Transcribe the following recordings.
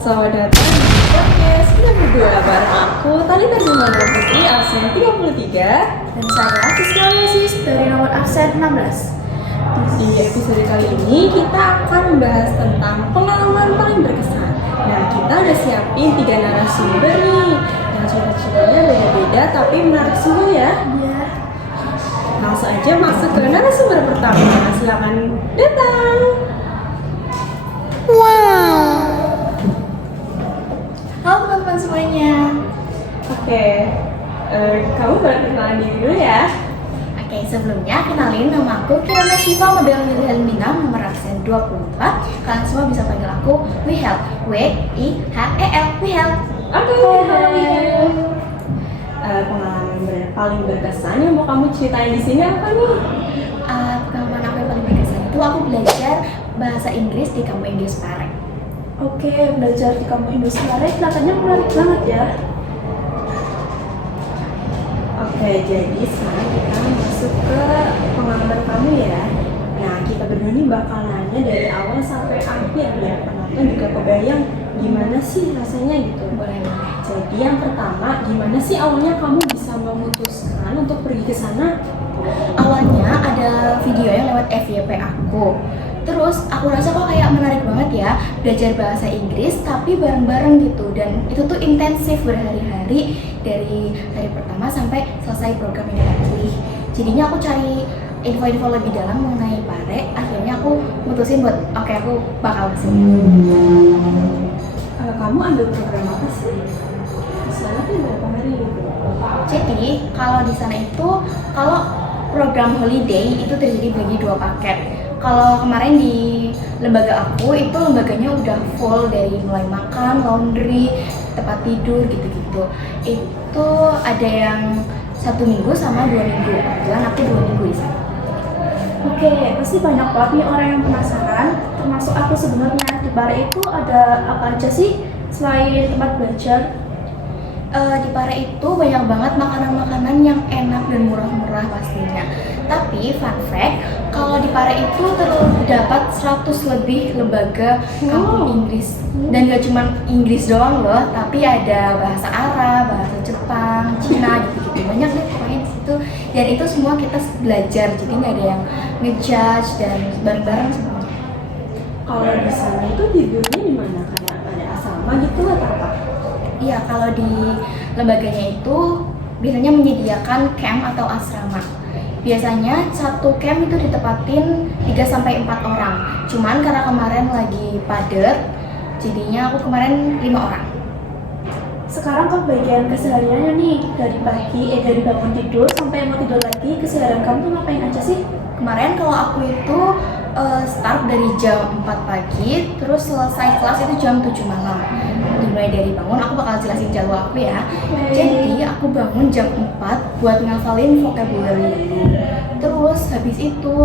Selamat datang di podcast Kita Berdua bareng aku, Talita Zumana Putri, absen 33. Dan saya Fiska Yesis dari nomor absen 16. Di episode kali ini kita akan membahas tentang pengalaman paling berkesan. Nah, kita udah siapin 3 narasumber nih, yang cerita-ceritanya beda-beda tapi menarik semua ya. Iya. Langsung aja masuk ke narasumber pertama, silakan datang. Halo teman-teman semuanya. Oke, kamu boleh perkenalan diri dulu ya. Oke, sebelumnya kenalin nama aku Kirana Shiva Mabel Wilhelmina nomor absen 24. Kalian semua bisa panggil aku Wihel. W-I-H-E-L, Wihel. Oke, halo Wihel. Pengalaman paling berkesan yang mau kamu ceritain di sini apa nih? Pengalaman aku yang paling berkesan itu aku belajar bahasa Inggris di Kampus Inggris Pare. Oke, belajar di kampus Indosat kelihatannya menarik banget ya. Oke, jadi sekarang kita masuk ke pengalaman kamu ya. Nah, kita berdua nih bakal nanya dari awal sampai akhir ya. Penonton juga kebayang gimana sih rasanya gitu. Boleh. Jadi yang pertama, gimana sih awalnya kamu bisa memutuskan untuk pergi ke sana? Awalnya ada video yang lewat FYP aku. Terus aku rasa kok kayak menarik banget ya belajar bahasa Inggris tapi bareng-bareng gitu, dan itu tuh intensif berhari-hari dari hari pertama sampai selesai program yang kita pilih. Jadinya aku cari info-info lebih dalam mengenai Pare. Akhirnya aku mutusin buat oke, aku bakal kesini. Kamu ambil program apa sih? Di sana tuh berapa hari gitu? Jadi kalau di sana itu kalau program holiday itu terdiri bagi 2 paket. Kalau kemarin di lembaga aku itu lembaganya udah full dari mulai makan, laundry, tempat tidur gitu-gitu. Itu ada yang 1 minggu sama 2 minggu. Kebetulan aku 2 minggu di sana. Oke, pasti banyak banget nih orang yang penasaran, termasuk aku sebenarnya. Di Pare itu ada apa aja sih selain tempat belajar? Di Pare itu banyak banget makanan-makanan yang enak dan murah-murah pastinya. Tapi fun fact, kalau di Pare itu terdapat 100 lebih lembaga kampus Inggris. Dan gak cuma Inggris doang loh, tapi ada bahasa Arab, bahasa Jepang, Cina gitu-gitu. Banyak deh pokoknya di situ. Dan itu semua kita belajar, jadi gak ada yang ngejudge dan bareng-bareng semua. Kalau di sana itu tidurnya di mana? Kayak ada asrama gitu atau apa? Iya, kalau di lembaganya itu biasanya menyediakan camp atau asrama. Biasanya satu camp itu ditempatin 3-4 orang. Cuman karena kemarin lagi padat, jadinya aku kemarin 5 orang. Sekarang kan bagian kesehariannya nih, dari bangun tidur sampai mau tidur lagi, keseharian kamu tuh ngapain aja sih? Kemarin kalau aku itu start dari jam 4 pagi, terus selesai kelas itu jam 7 malam. Dimulai dari bangun, aku bakal jelasin jadwal aku ya. Jadi aku bangun jam 4 buat ngafalin vocabulary dulu. Terus habis itu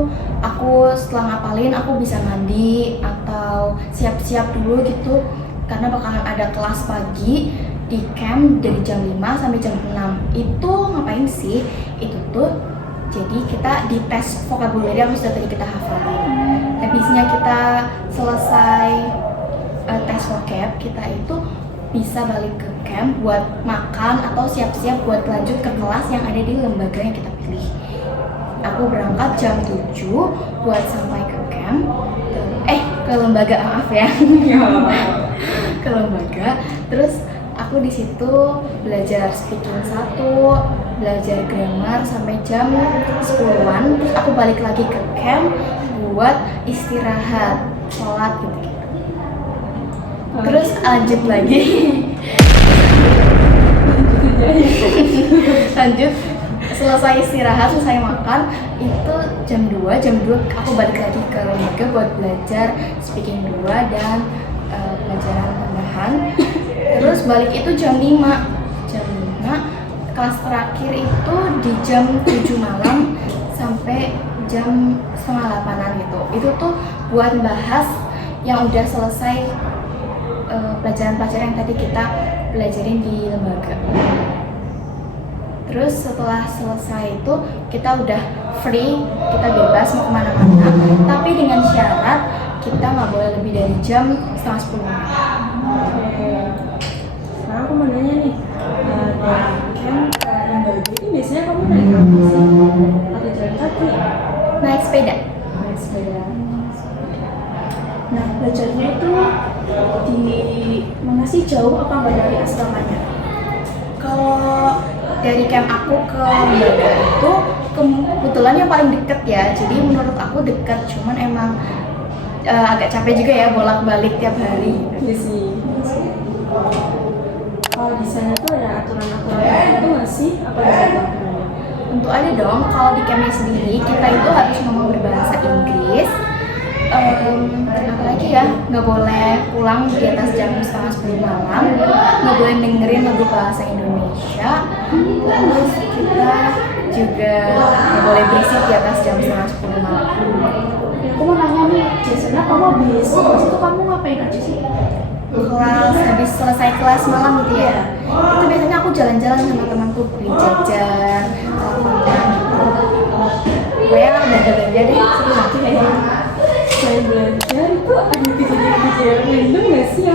aku setelah ngapalin aku bisa mandi atau siap-siap dulu gitu, karena bakalan ada kelas pagi di camp dari jam 5 sampai jam 6. Itu ngapain sih? Itu tuh jadi kita dites vocabulary yang sudah tadi kita hafalin. Habisnya kita selesai tes vocab, kita itu bisa balik ke camp buat makan atau siap-siap buat lanjut ke kelas yang ada di lembaga yang kita pilih. Aku berangkat jam 7 buat sampai ke camp, ke lembaga, maaf ya. Ke lembaga, terus aku di situ belajar speaking 1, belajar grammar sampai jam 10-an, terus aku balik lagi ke camp buat istirahat, sholat gitu-gitu. Terus lanjut lagi. Lanjut, selesai istirahat, selesai makan, itu jam 2 aku balik lagi ke lembaga buat belajar speaking 2 dan pelajaran tambahan. Terus balik itu jam 5. Kelas terakhir itu di jam 7 malam sampai jam 7:30 gitu. Itu tuh buat bahas yang udah selesai pelajaran-pelajaran yang tadi kita pelajarin di lembaga. Terus setelah selesai itu kita udah free, kita bebas mau kemana-mana, tapi dengan syarat kita nggak boleh lebih dari jam setengah 10 malam. Oke. Sekarang aku mau nanya nih, dari camp ke Lembaga itu biasanya kamu naik apa sih? Atau jalan kaki? Naik sepeda. Naik sepeda. Nah, belajarnya itu di mana sih, jauh apa nggak dari asramanya? Kalau dari camp aku ke lembaga itu kebetulan yang paling deket ya, jadi menurut aku deket, cuman emang agak capek juga ya bolak-balik tiap hari. Iya sih. Kalau di sana tuh ada aturan-aturan tertentu nggak sih? Apa bisa dilakukan? Tentu ada dong, kalau di campnya sendiri kita itu harus ngomong berbahasa Inggris. Apalagi ya, nggak boleh pulang di atas jam setengah 10 malam, nggak boleh dengerin lagu bahasa Indonesia, terus kita juga nggak boleh berisik di atas jam setengah 10 malam. Ya, aku mau nanya nih, biasanya kamu habis kelas itu kamu ngapain aja sih? Kelas habis selesai kelas malam gitu ya, itu biasanya aku jalan-jalan sama temanku, beli jajan, lapangan gitu. Pokoknya belanja-belanja deh, seru banget. Selain belajar itu ada kejadian-kejadian random nggak sih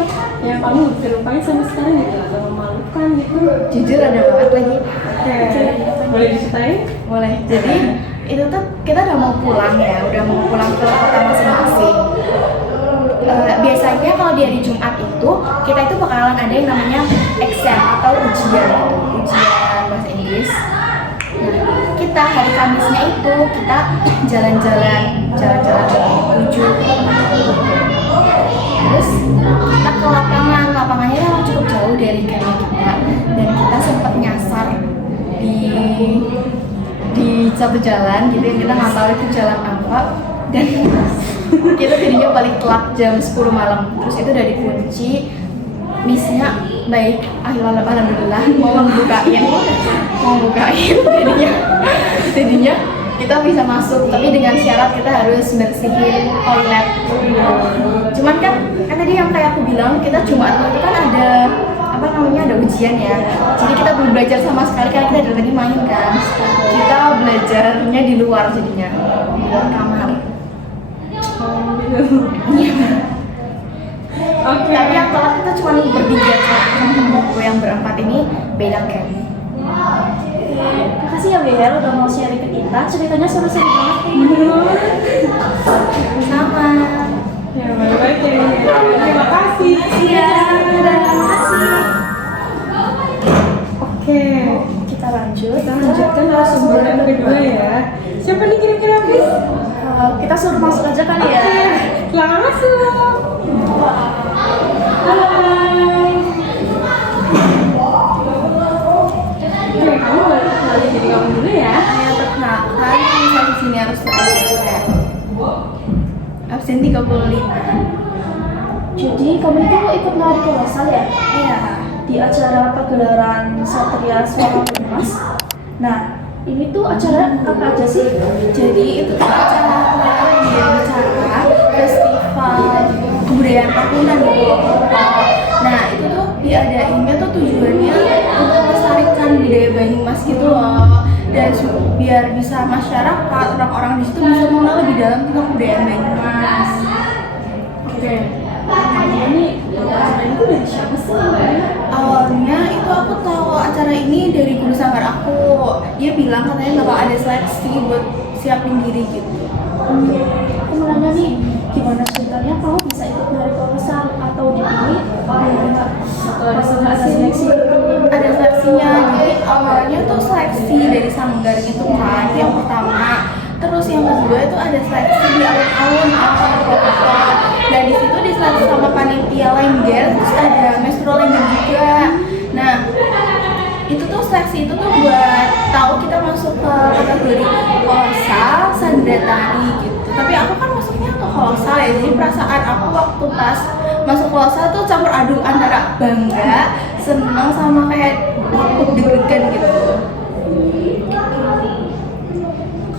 yang kamu nggak bisa lupain sampai sekarang gitu atau memalukan gitu? Jujur ada banget lagi. Boleh diceritain? Boleh. Jadi itu tuh kita udah mau pulang ya, udah mau pulang ke kota masing-masing. Biasanya kalau di hari Jumat itu kita itu bakalan ada yang namanya exam atau ujian bahasa Inggris. Nah, kita hari Kamisnya itu kita jalan-jalan menuju terus kita ke lapangannya memang cukup jauh dari camp kita, dan kita sempat nyasar di satu jalan gitu yang kita nggak tahu itu jalan apa, dan kita jadinya balik telat jam 10 malam. Terus itu udah dikunci, missnya baik, alhamdulillah mau bukain jadinya kita bisa masuk, tapi dengan syarat kita harus bersihin toilet. Cuman kan tadi yang kayak aku bilang, kita Jumat itu kan ada ujian ya, jadi kita belum belajar sama sekali karena kita dari tadi main kan, kita belajarnya di luar jadinya, di luar kamar. Oke. Tapi yang telat itu cuma bertiga sama temenku yang berempat ini beda camp. Makasih ya Bel udah mau sharing ke kita, ceritanya seru-seru banget nih. Sama. Ya, baik-baik ya. Terima kasih. Iya, terima kasih. Oke, Kita lanjut. kita lanjutkan narasumber yang kedua ya. Siapa nih kira-kira, Bis? Kita suruh masuk aja kali ya. Selamat masuk. Hai. Oke, kamu boleh kenalin diri kamu dulu ya. Saya perkenalkan, saya di sini harus absen. Absen 35. Jadi kamu itu ikut nari kolosal ya? Iya. Di acara pagelaran Satria Suara Banyumas. Nah, ini tuh acara apa aja sih? Jadi itu tuh acara festival kebudayaan tahunan di Pulau Kopo. Nah itu tuh diadainnya tuh tujuannya untuk melestarikan budaya Banyumas gitu loh, dan biar bisa masyarakat orang-orang di situ bisa mengenal lebih dalam tentang kebudayaan Banyumas. Oke. Ini acara itu dari siapa sih? Awalnya itu aku tahu acara ini dari guru sanggar aku. Dia bilang katanya bakal ada seleksi buat siapin diri gitu. Aku mau nanya nih, gimana ceritanya kamu bisa ikut nari kolosal atau dipilih? Ada seleksi? Ada seleksinya, jadi awalnya tuh seleksi dari sanggar gitu kan, itu yang pertama. Terus yang kedua itu ada seleksi di alun-alun dan di situ diseleksi sama panitia lengger, terus ada maestro lengger juga. Nah itu tuh seleksi itu tuh buat tahu kita masuk ke kategori kolosal, sandra tari gitu. Tapi aku kan masuknya ke kolosal ya, jadi perasaan aku waktu pas masuk kolosal tuh campur aduk antara bangga, senang sama kayak takut deg-degan gitu.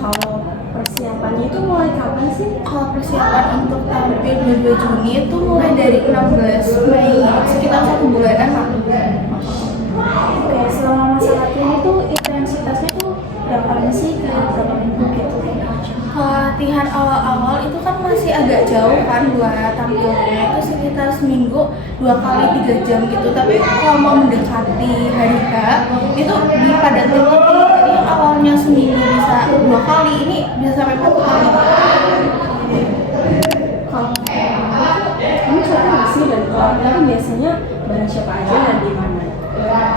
Kalau persiapannya itu mulai kapan sih? Kalau persiapan untuk tampil 22 Juni itu mulai dari 16 Mei, sekitar 1 bulanan lah. Oke, selama masa latihan itu intensitasnya tuh berapa lama sih? Kayak berapa minggu gitu? Latihan awal-awal itu kan masih agak jauh kan buat tampilnya, itu sekitar seminggu 2 kali 3 jam gitu. Tapi kalau mau mendekati hari H itu dipadatin lagi, jadi yang awalnya seminggu bisa 2 kali, ini bisa sampai 4 kali. Kalau kamu capek nggak sih dan kalau biasanya bareng siapa aja dan di mana?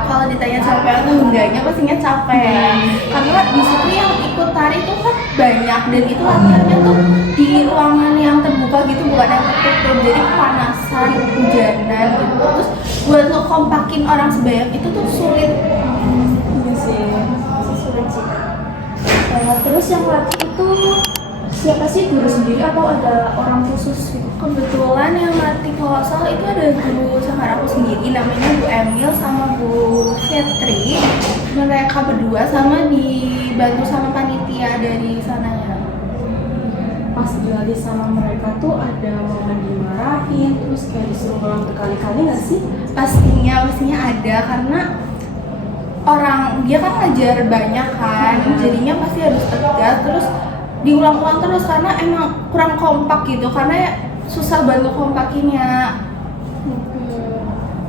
Kalau ditanya capek atau enggaknya pastinya capek, karena di situ yang ikut tari itu kan banyak dan itu latihannya tuh di ruangan yang terbuka gitu, bukan yang tertutup, jadi kepanasan, hujanan gitu. Terus buat lo kompakin orang sebanyak itu tuh sulit. Iya sih. Masih sulit sih. Terus yang latih itu siapa sih, guru sendiri atau ada orang khusus gitu? Kebetulan yang latih kalau salah itu ada guru sama aku sendiri, namanya Bu Emil sama Bu Fitri. Mereka berdua sama dibantu sama panitia dari sananya. Pas dilatih sama mereka tuh ada momen dimarahin, terus kayak disuruh ulang berkali-kali nggak sih? Pastinya ada, karena orang dia kan ngajar banyak kan, jadinya pasti harus tegas, terus diulang-ulang terus karena emang kurang kompak gitu, karena susah banget kompakinnya.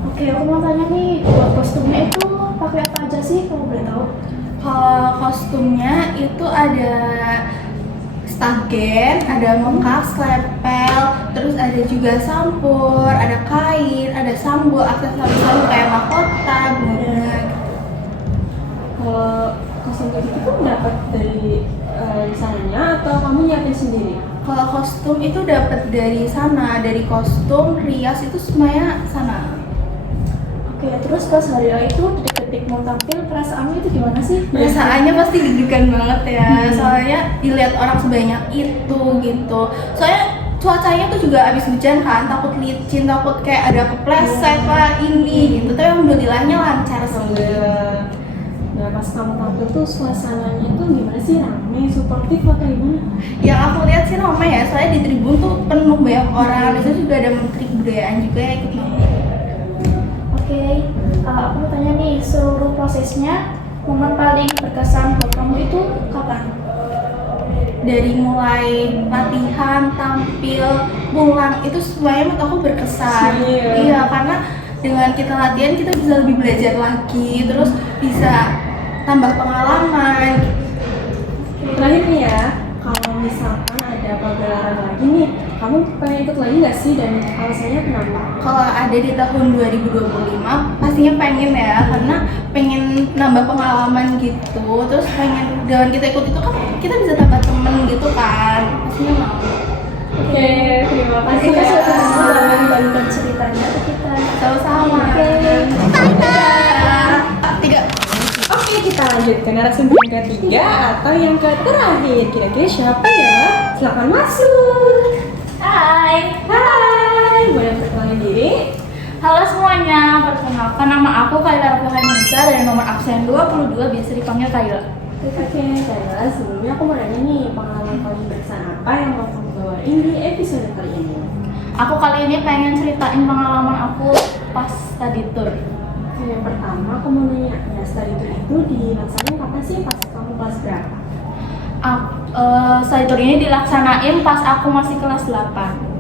Oke, aku mau tanya nih, buat kostumnya itu pakai apa aja sih, kalau boleh tahu? Kalau kostumnya itu ada stagen, ada mengkak, slepel, terus ada juga sampur, ada kain, ada sambo, aksesoris kayak mahkota, bunga. Kalau kostum kayak gitu tuh dapat dari sananya atau kamu nyiapin sendiri? Kalau kostum itu dapat dari sana, dari kostum, rias itu semuanya sana. Oke, terus pas hari H itu detik-detik mau tampil, perasaannya itu gimana sih? Perasaannya pasti deg-degan banget ya, soalnya dilihat orang sebanyak itu gitu. Soalnya cuacanya tuh juga abis hujan kan, takut licin, takut kayak ada kepleset lah ini gitu. Tapi alhamdulillahnya lancar sih. Nah pas kamu tampil tuh suasananya tuh gimana sih, rame, suportif atau gimana? Yang aku lihat sih ramai ya, soalnya di tribun tuh penuh banyak orang. Di situ juga ada menteri kebudayaan juga yang ikut nonton. Oke, aku mau tanya nih, seluruh prosesnya, momen paling berkesan buat kamu itu kapan? Dari mulai latihan, tampil, pulang, itu semuanya menurut aku berkesan. Iya, karena dengan kita latihan kita bisa lebih belajar lagi, terus bisa tambah pengalaman. Terakhir nih ya, kalau misalkan ada pagelaran lagi nih, kamu pengen ikut lagi nggak sih dan alasannya kenapa? Kalau ada di tahun 2025 pastinya pengen ya, karena pengen nambah pengalaman gitu, terus pengen dengan kita ikut itu kan kita bisa tambah temen gitu kan, pastinya mau. Oke, terima kasih Kita ya. sudah membagikan ceritanya ke kita. Sama-sama. Oke. Tiga. Oke, kita lanjut ke narasumber yang ketiga atau yang terakhir. Kira-kira siapa ya? Silakan masuk. Hai. Hai, boleh perkenalkan diri? Halo semuanya, perkenalkan nama aku Kaila Rafahanisa dari nomor absen 22, biasa dipanggil Kaila. Oke, Kayla, sebelumnya aku mau nanya nih, pengalaman paling berkesan apa yang mau kamu bawain di episode kali ini? Aku kali ini pengen ceritain pengalaman aku pas study tour. Yang pertama, aku mau nanya, ya study tour itu dilaksanain kapan sih? Pas kamu kelas berapa? Study tour ini dilaksanain pas aku masih kelas 8.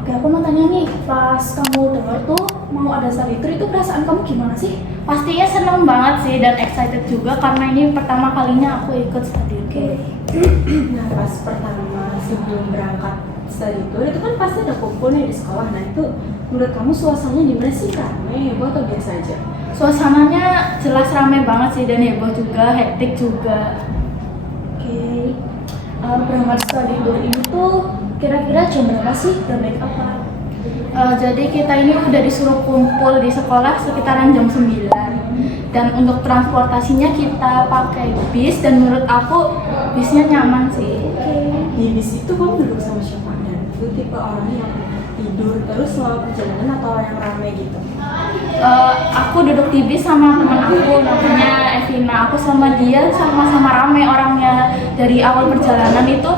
Oke, aku mau tanya nih, pas kamu dengar tuh mau ada study tour itu perasaan kamu gimana sih? Pastinya seneng banget sih dan excited juga karena ini pertama kalinya aku ikut study tour. Nah, pas pertama sebelum berangkat study tour itu kan pasti ada kumpul nih di sekolah. Nah, itu menurut kamu suasananya gimana sih? Rame, heboh atau biasa aja? Suasananya jelas rame banget sih dan heboh juga, hektik juga. Oke, berangkat study tour ini tuh kira-kira jam berapa sih? Jam apa? Jadi kita ini udah disuruh kumpul di sekolah sekitaran jam 9. Dan untuk transportasinya kita pakai bis dan menurut aku bisnya nyaman sih. Di bis itu kamu duduk sama siapa? Dan itu tipe orang yang tidur terus selama perjalanan atau yang rame gitu? Aku duduk di bis sama teman aku namanya Evina. Aku sama dia sama-sama rame orangnya. Dari awal perjalanan itu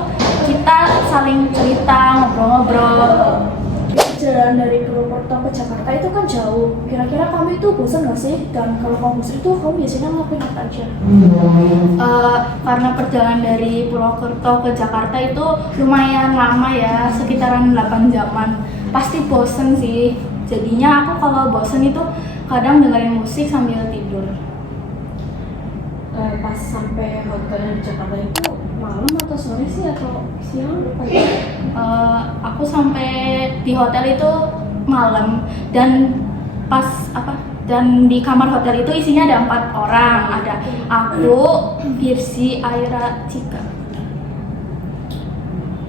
kita saling cerita, ngobrol-ngobrol. Perjalanan dari Purwokerto ke Jakarta itu kan jauh. Kira-kira kamu itu bosan nggak sih? Dan kalau kamu bosan itu kamu biasanya ngelakuin apa aja? Karena perjalanan dari Purwokerto ke Jakarta itu lumayan lama ya, sekitaran 8 jaman. Pasti bosen sih. Jadinya aku kalau bosen itu kadang dengerin musik sambil tidur. Pas sampai hotel di Jakarta itu malam atau sore sih atau siang pagi? Aku sampai di hotel itu malam dan dan di kamar hotel itu isinya ada 4 orang, ada aku, Virsi, Aira, Cika.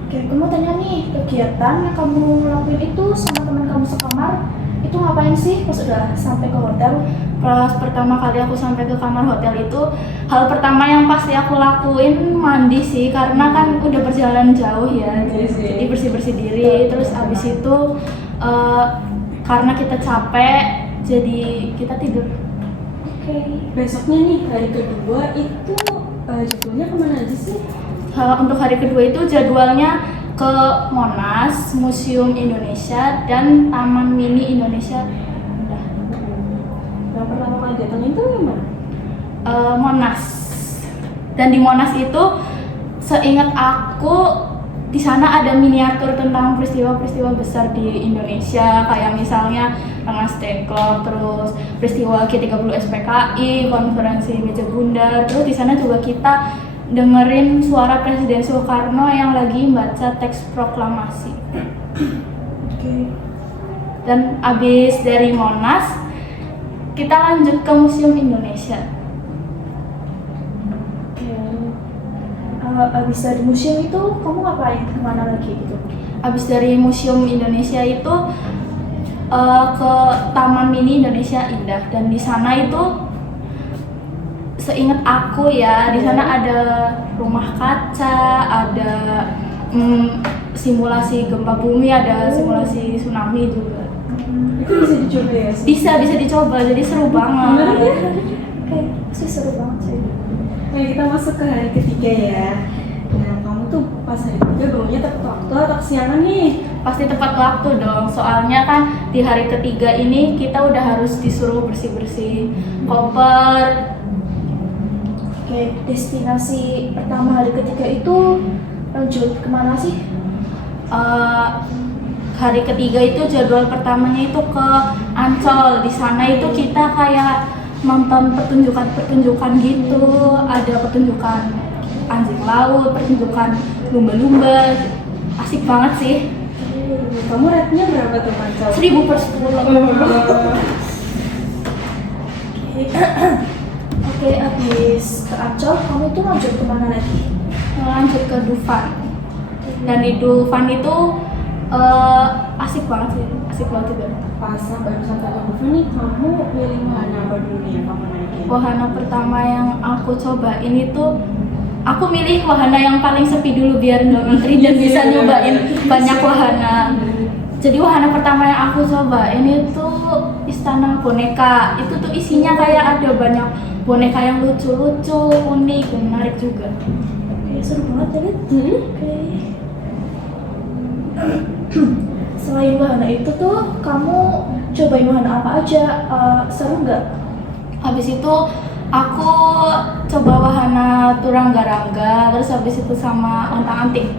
Oke, aku mau tanya nih, kegiatan yang kamu lakuin itu sama teman kamu sekamar itu ngapain sih pas udah sampai ke hotel? Pas pertama kali aku sampai ke kamar hotel itu, hal pertama yang pasti aku lakuin mandi sih, karena kan udah perjalanan jauh ya, jadi bersih-bersih diri. Terus abis itu karena kita capek, jadi kita tidur. Oke. Besoknya nih hari kedua itu jadwalnya kemana aja sih? Untuk hari kedua itu jadwalnya ke Monas, Museum Indonesia, dan Taman Mini Indonesia. Udah. Yang pertama kali datang itu gimana? Monas. Dan di Monas itu seingat aku di sana ada miniatur tentang peristiwa-peristiwa besar di Indonesia, kayak misalnya Rengas Dengklok, terus peristiwa G30 SPKI, konferensi Meja Bundar. Terus di sana juga kita dengerin suara Presiden Soekarno yang lagi membaca teks proklamasi. Oke. Dan abis dari Monas, kita lanjut ke Museum Indonesia. Oke. Abis dari museum itu kamu ngapain? Kemana lagi gitu? Abis dari Museum Indonesia itu ke Taman Mini Indonesia Indah, dan di sana itu seingat aku ya, di sana ada rumah kaca, ada simulasi gempa bumi, ada simulasi tsunami juga. Itu bisa dicoba ya? Bisa dicoba, jadi seru banget. Menarik ya? Oke, sih seru banget sih. Nah, kita masuk ke hari ketiga ya. Nah, kamu tuh pas hari ketiga bangunnya tepat waktu atau kesiangan nih? Pasti tepat waktu dong, soalnya kan di hari ketiga ini kita udah harus disuruh bersih-bersih koper. Oke, destinasi pertama hari ketiga itu lanjut kemana sih? Hari ketiga itu jadwal pertamanya itu ke Ancol. Di sana itu kita kayak nonton pertunjukan gitu, ada pertunjukan anjing laut, pertunjukan lumba-lumba, asik banget sih. Kamu rate-nya berapa tuh Pancol? 10/10. Oke, habis ke Ancol, kamu itu lanjut kemana lagi? Lanjut ke Dufan. Dan di Dufan itu asik banget juga. Pas baru sampai ke Dufan nih, kamu pilih wahana apa dulu nih yang kamu naikin? Wahana pertama yang aku coba ini tuh, aku milih wahana yang paling sepi dulu biar nggak ngantri dan bisa nyobain banyak wahana. Jadi wahana pertama yang aku coba ini tuh Istana Boneka. Itu tuh isinya kayak ada banyak boneka yang lucu-lucu, unik, menarik juga. Oke, seru banget ya, Lid? Oke. Selain wahana itu tuh, kamu cobain wahana apa aja? Seru nggak? Habis itu aku coba wahana turangga-rangga, terus habis itu sama ontang-anting.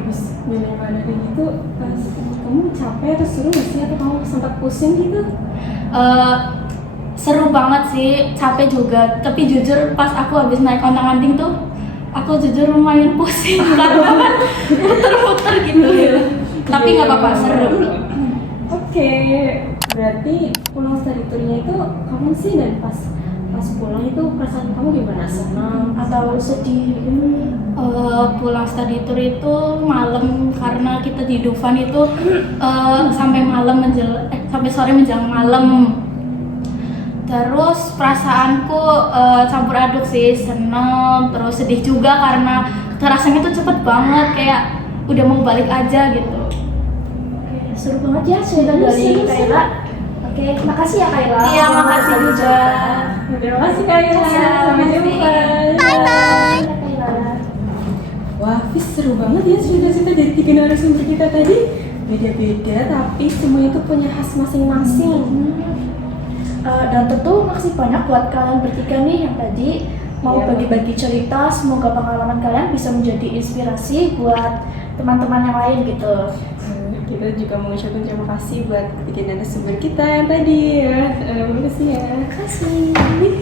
Terus main wahana kayak gitu, pas kamu capek atau seru nggak sih? Atau kamu sempat pusing gitu? Seru banget sih, capek juga. Tapi jujur pas aku habis naik ontang-anting tuh, aku jujur lumayan pusing karena kan muter-muter gitu. Tapi nggak apa-apa, seru. Oke, berarti pulang study tournya itu kamu sih, dan pas pulang itu perasaan kamu gimana? Senang Atau sedih? Pulang study tour itu malam, karena kita di Dufan itu sampai sampai sore menjelang malam. Terus perasaanku campur aduk sih, seneng terus sedih juga karena rasanya tuh cepet banget, kayak udah mau balik aja gitu. Oke, seru banget ya cerita dari Kayla. Oke, makasih ya Kayla. Iya, makasih juga. Terima kasih Kayla. Sampai jumpa. Bye. Wah, Fis, seru banget ya cerita-cerita dari 3 narasumber kita tadi. beda-beda tapi semua itu punya khas masing-masing. Dan tentu makasih banyak buat kalian bertiga nih yang tadi mau Iya, bagi-bagi cerita. Semoga pengalaman kalian bisa menjadi inspirasi buat teman-teman yang lain gitu. Kita juga mengucapkan terima kasih buat ketiga narasumber kita yang tadi ya. Terima kasih ya. Terima kasih.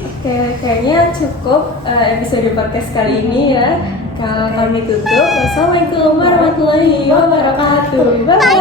Oke, kayaknya cukup episode podcast kali ini ya. Kalau kami tutup, wassalamualaikum warahmatullahi wabarakatuh. Bye.